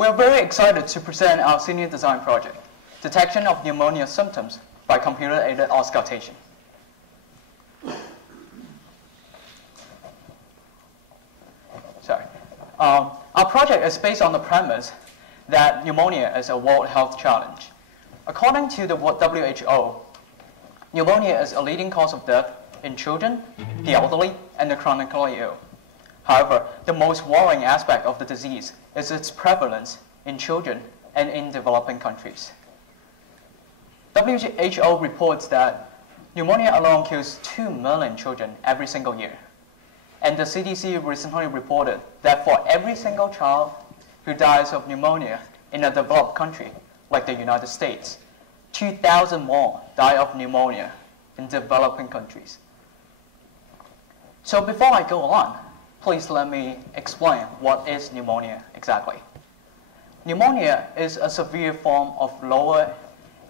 We are very excited to present our senior design project, Detection of Pneumonia Symptoms by Computer-Aided Auscultation. Our project is based on the premise that pneumonia is a world health challenge. According to the WHO, pneumonia is a leading cause of death in children, the elderly, and the chronically ill. However, the most worrying aspect of the disease is its prevalence in children and in developing countries. WHO reports that pneumonia alone kills 2 million children every single year. And the CDC recently reported that for every single child who dies of pneumonia in a developed country, like the United States, 2,000 more die of pneumonia in developing countries. So before I go on, please let me explain what is pneumonia exactly. Pneumonia is a severe form of lower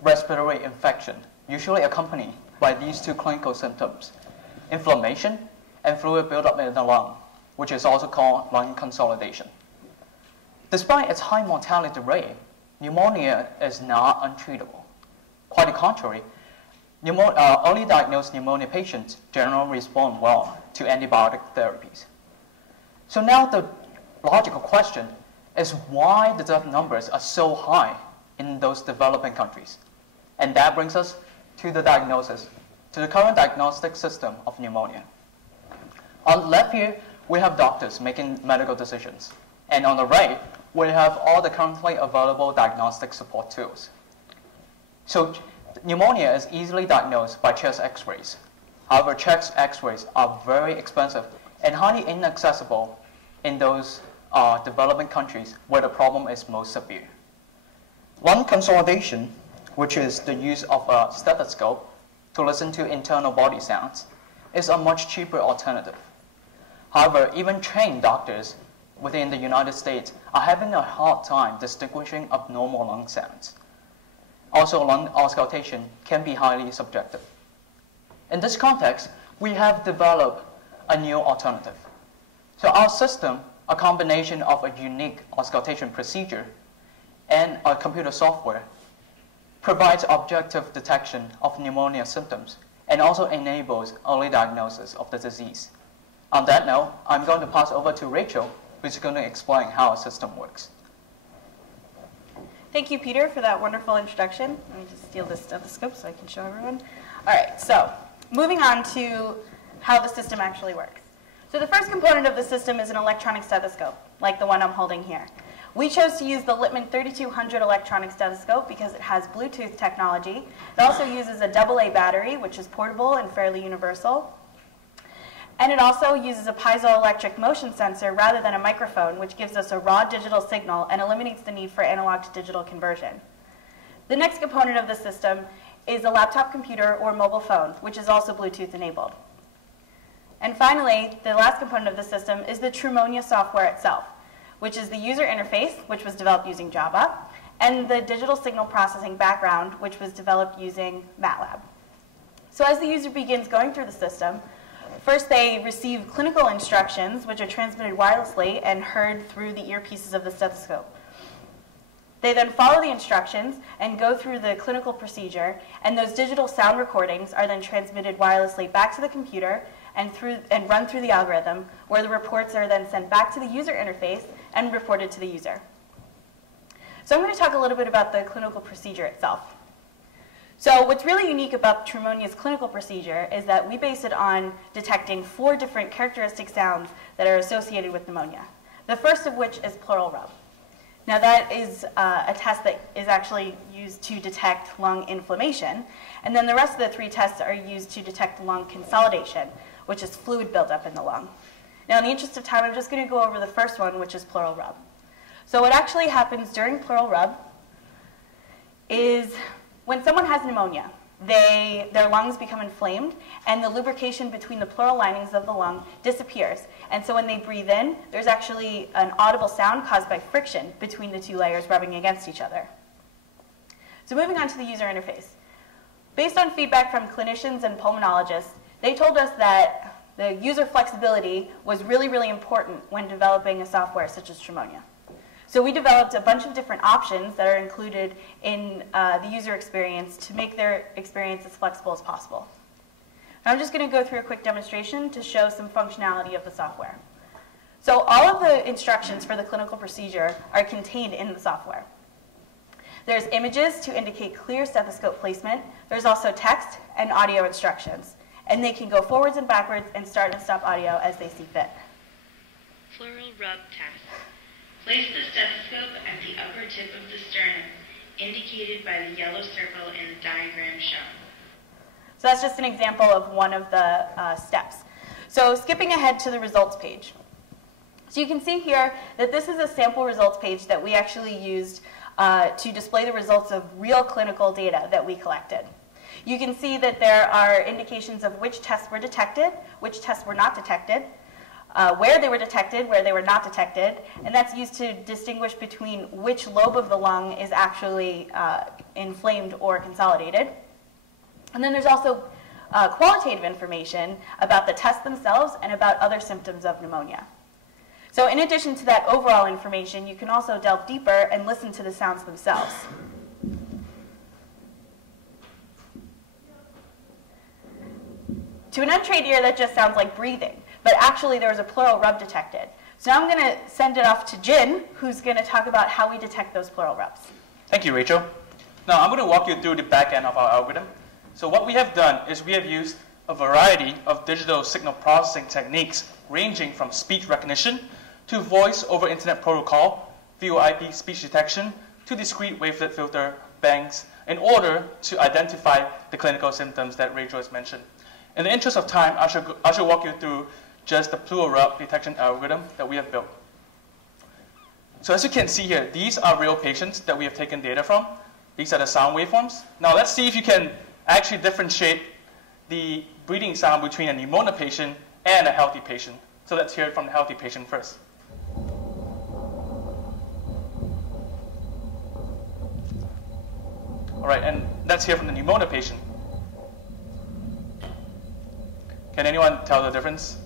respiratory infection, usually accompanied by these two clinical symptoms: inflammation and fluid buildup in the lung, which is also called lung consolidation. Despite its high mortality rate, pneumonia is not untreatable. Quite the contrary, early diagnosed pneumonia patients generally respond well to antibiotic therapies. So now the logical question is why the death numbers are so high in those developing countries. And that brings us to the diagnosis, to the current diagnostic system of pneumonia. On the left here, we have doctors making medical decisions. And on the right, we have all the currently available diagnostic support tools. So pneumonia is easily diagnosed by chest x-rays. However, chest x-rays are very expensive and highly inaccessible in those developing countries where the problem is most severe. Lung consolidation, which is the use of a stethoscope to listen to internal body sounds, is a much cheaper alternative. However, even trained doctors within the United States are having a hard time distinguishing abnormal lung sounds. Also, lung auscultation can be highly subjective. In this context, we have developed a new alternative. So our system, a combination of a unique auscultation procedure and a computer software, provides objective detection of pneumonia symptoms and also enables early diagnosis of the disease. On that note, I'm going to pass over to Rachel, who's going to explain how our system works. Thank you, Peter, for that wonderful introduction. Let me just steal this stethoscope so I can show everyone. All right, so moving on to how the system actually works. So the first component of the system is an electronic stethoscope, like the one I'm holding here. We chose to use the Littmann 3200 electronic stethoscope because it has Bluetooth technology. It also uses a AA battery, which is portable and fairly universal. And it also uses a piezoelectric motion sensor rather than a microphone, which gives us a raw digital signal and eliminates the need for analog to digital conversion. The next component of the system is a laptop computer or mobile phone, which is also Bluetooth enabled. And finally, the last component of the system is the Pneumonia software itself, which is the user interface, which was developed using Java, and the digital signal processing background, which was developed using MATLAB. So as the user begins going through the system, first they receive clinical instructions, which are transmitted wirelessly and heard through the earpieces of the stethoscope. They then follow the instructions and go through the clinical procedure, and those digital sound recordings are then transmitted wirelessly back to the computer and run through the algorithm, where the reports are then sent back to the user interface and reported to the user. So I'm going to talk a little bit about the clinical procedure itself. So what's really unique about Pneumonia's clinical procedure is that we base it on detecting 4 different characteristic sounds that are associated with pneumonia. The first of which is pleural rub. Now that is a test that is actually used to detect lung inflammation, and then the rest of the 3 tests are used to detect lung consolidation, which is fluid buildup in the lung. Now in the interest of time, I'm just going to go over the first one, which is pleural rub. So what actually happens during pleural rub is when someone has pneumonia, their lungs become inflamed, and the lubrication between the pleural linings of the lung disappears. And so when they breathe in, there's actually an audible sound caused by friction between the 2 layers rubbing against each other. So moving on to the user interface. Based on feedback from clinicians and pulmonologists, they told us that the user flexibility was really, really important when developing a software such as Pneumonia. So we developed a bunch of different options that are included in the user experience to make their experience as flexible as possible. Now I'm just going to go through a quick demonstration to show some functionality of the software. So all of the instructions for the clinical procedure are contained in the software. There's images to indicate clear stethoscope placement. There's also text and audio instructions. And they can go forwards and backwards and start and stop audio as they see fit. Pleural rub test. Place the stethoscope at the upper tip of the sternum, indicated by the yellow circle in the diagram shown. So that's just an example of one of the steps. So skipping ahead to the results page. So you can see here that this is a sample results page that we actually used to display the results of real clinical data that we collected. You can see that there are indications of which tests were detected, which tests were not detected, where they were detected, where they were not detected, and that's used to distinguish between which lobe of the lung is actually inflamed or consolidated. And then there's also qualitative information about the tests themselves and about other symptoms of pneumonia. So in addition to that overall information, you can also delve deeper and listen to the sounds themselves. To an untrained ear, that just sounds like breathing, but actually there was a pleural rub detected. So now I'm going to send it off to Jin, who's going to talk about how we detect those pleural rubs. Thank you, Rachel. Now I'm going to walk you through the back end of our algorithm. So what we have done is we have used a variety of digital signal processing techniques ranging from speech recognition to voice over internet protocol, VoIP speech detection, to discrete wavelet filter banks in order to identify the clinical symptoms that Rachel has mentioned. In the interest of time, I shall walk you through just the pleural rub detection algorithm that we have built. So as you can see here, these are real patients that we have taken data from. These are the sound waveforms. Now let's see if you can actually differentiate the breathing sound between a pneumonia patient and a healthy patient. So let's hear it from the healthy patient first. All right, and let's hear from the pneumonia patient. Can anyone tell the difference?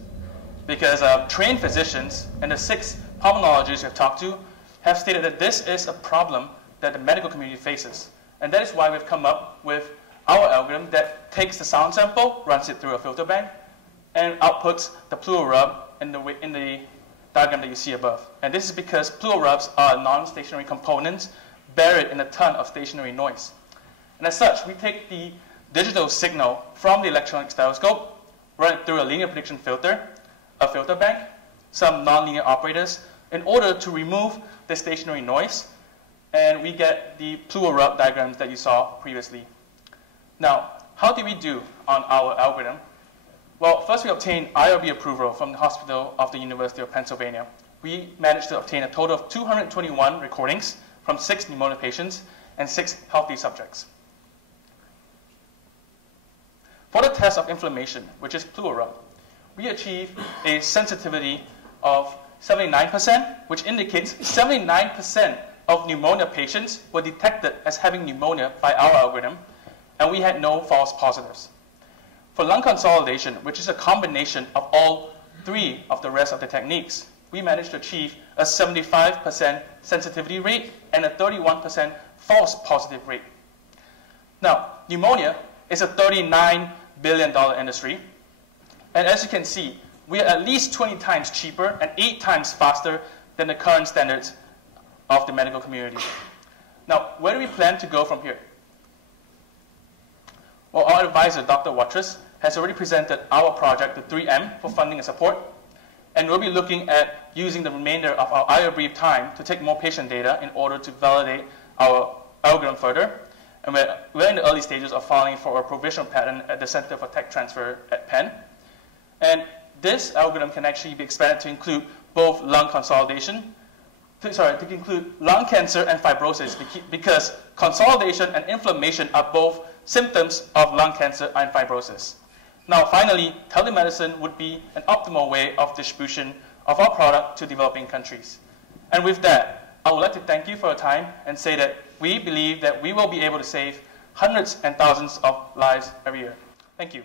Because trained physicians and the 6 pulmonologists we've talked to have stated that this is a problem that the medical community faces. And that is why we've come up with our algorithm that takes the sound sample, runs it through a filter bank, and outputs the pleural rub in the diagram that you see above. And this is because pleural rubs are non-stationary components buried in a ton of stationary noise. And as such, we take the digital signal from the electronic stethoscope, run it through a linear prediction filter, a filter bank, some nonlinear operators, in order to remove the stationary noise, and we get the pleural rub diagrams that you saw previously. Now, how did we do on our algorithm? Well, first we obtained IRB approval from the Hospital of the University of Pennsylvania. We managed to obtain a total of 221 recordings from 6 pneumonia patients and 6 healthy subjects. For the test of inflammation, which is pleural rub, we achieved a sensitivity of 79%, which indicates 79% of pneumonia patients were detected as having pneumonia by our algorithm, and we had no false positives. For lung consolidation, which is a combination of all 3 of the rest of the techniques, we managed to achieve a 75% sensitivity rate and a 31% false positive rate. Now, pneumonia is a $39 billion industry, and as you can see, we are at least 20 times cheaper and 8 times faster than the current standards of the medical community. Now, where do we plan to go from here? Well, our advisor, Dr. Watrous, has already presented our project to 3M for funding and support, and we'll be looking at using the remainder of our IRB time to take more patient data in order to validate our algorithm further. And we're in the early stages of filing for a provisional patent at the Center for Tech Transfer at Penn. And this algorithm can actually be expanded to include both lung consolidation, to include lung cancer and fibrosis, because consolidation and inflammation are both symptoms of lung cancer and fibrosis. Now, finally, telemedicine would be an optimal way of distribution of our product to developing countries. And with that, I would like to thank you for your time and say that we believe that we will be able to save hundreds and thousands of lives every year. Thank you.